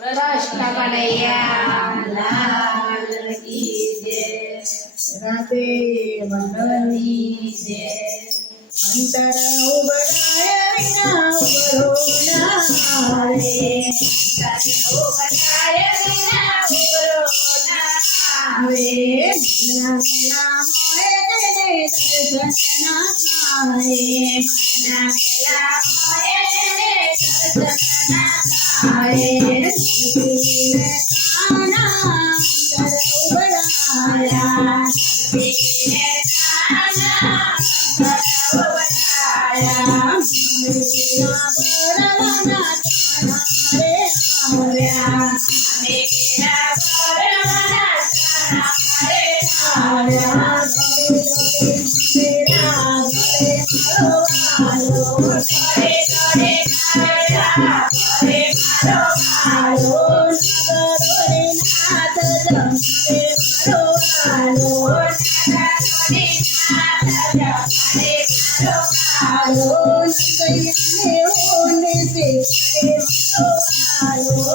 કૃષ્ણ કનૈયા લાલ કી જય. રાધે મંડળની જય. અંતર ઉબરાય વિના ઉબરો ના આવે. ઉબરાય વિના ઉબરો ના આવે. મનના મેલા હોય તેને દર્શન ના થાય. મનના મેલા હોય તેને દર્શન ના થાય. ધરતીને તાના અંતર ઉબરાયા. ધરતીને તાના અંતર ઉબરાયા. મેલા ભરવાના તાના રે આવ્યા. અમે કેરા ભરવાના તાના રે આવ્યા. આવ્યા. મેરા ઘરે મારો વાલો. ઘરે ઘરે મારા ઘરે મારો આલો નગરોને નાથ જમાડે મારો વાલો. આલો નગૈયાને ઓને શેખાડે મારો વાલો.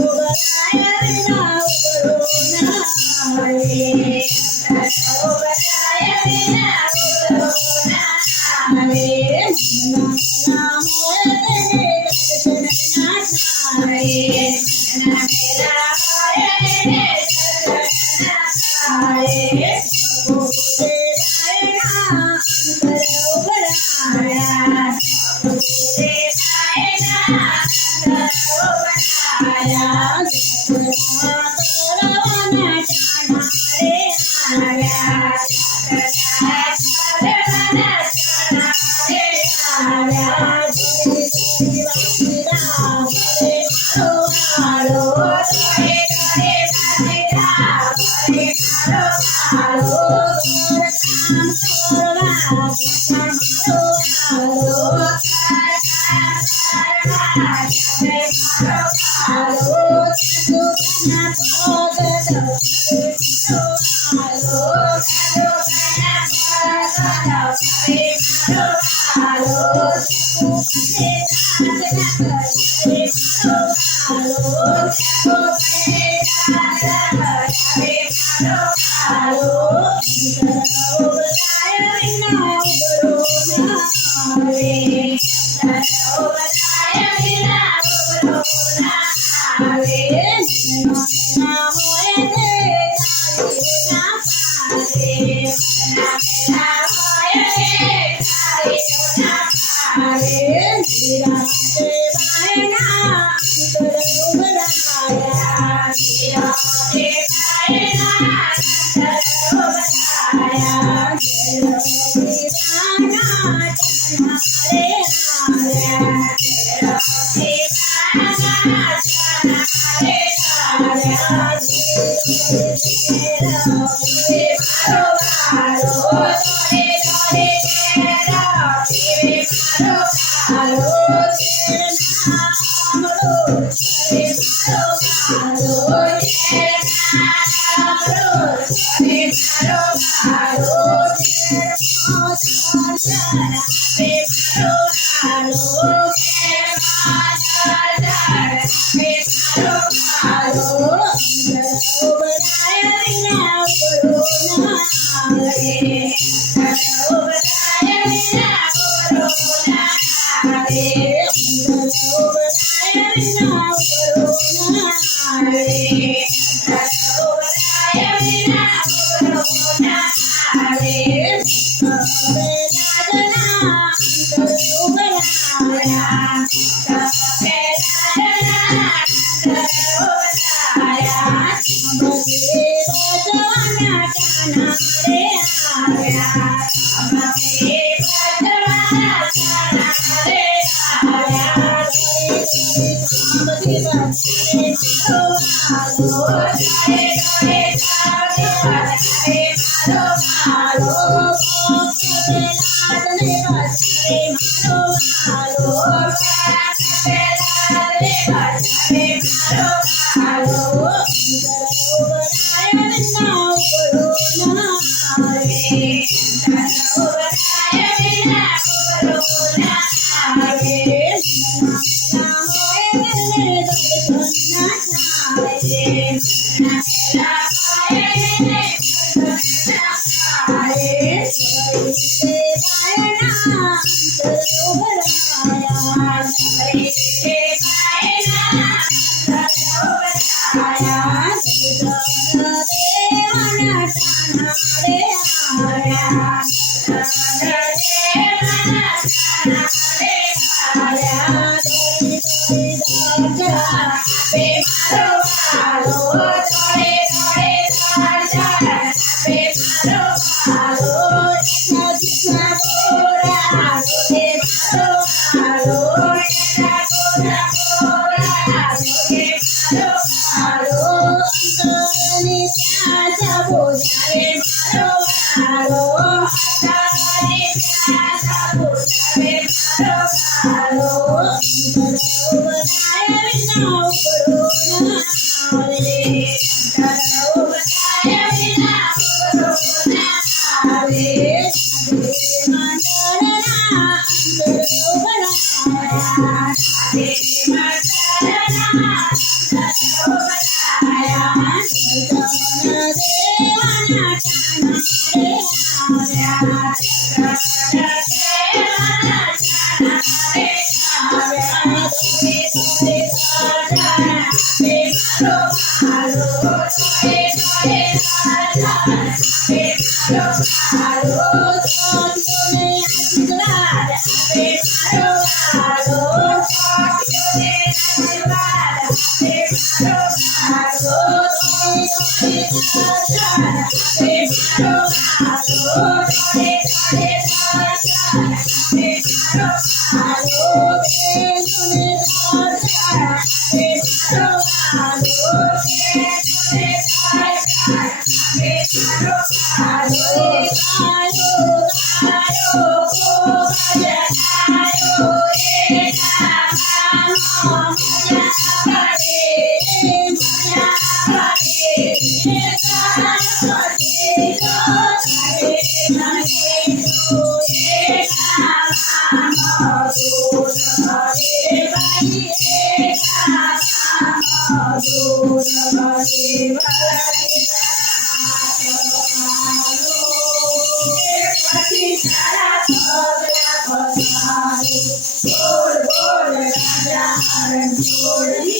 ઉબરાય વિના ઉબરો ના આવે. મનના હોય તેને દર્શન ના થાય. ભગોદેવાયના અંતર ઉબરાયા. જપરા કરવાના ટાણા રે આવ્યા. Hello. બોલ બોલ રાજા